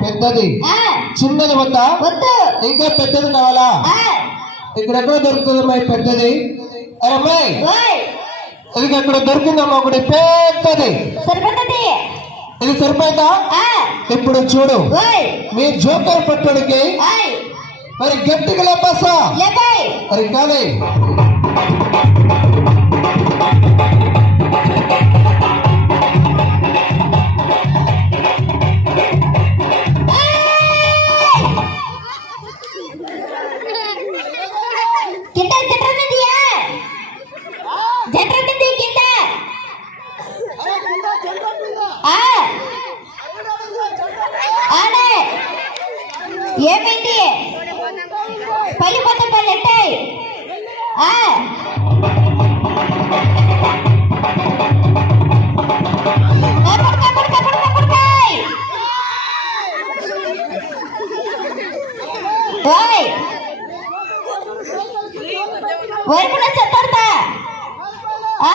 పెద్దది చిన్నది వద్దా ఇంకా పెద్దది కావాలా ఇక్కడ ఎక్కడ దొరుకుతుందమ్మా ఈ పెద్దది అరే అమ్మాయి ఇది అక్కడ దొరికిందమ్మా ఒకటి పెద్దది ఇది సరిపోయిందా ఇప్పుడు చూడు మీ జోకర్ పట్టుడికి మరి గట్టిగా లేపాసా మరి కానీ ఏమైంది పల్లిపోతే పల్లెట్టాయి వైపున చెత్త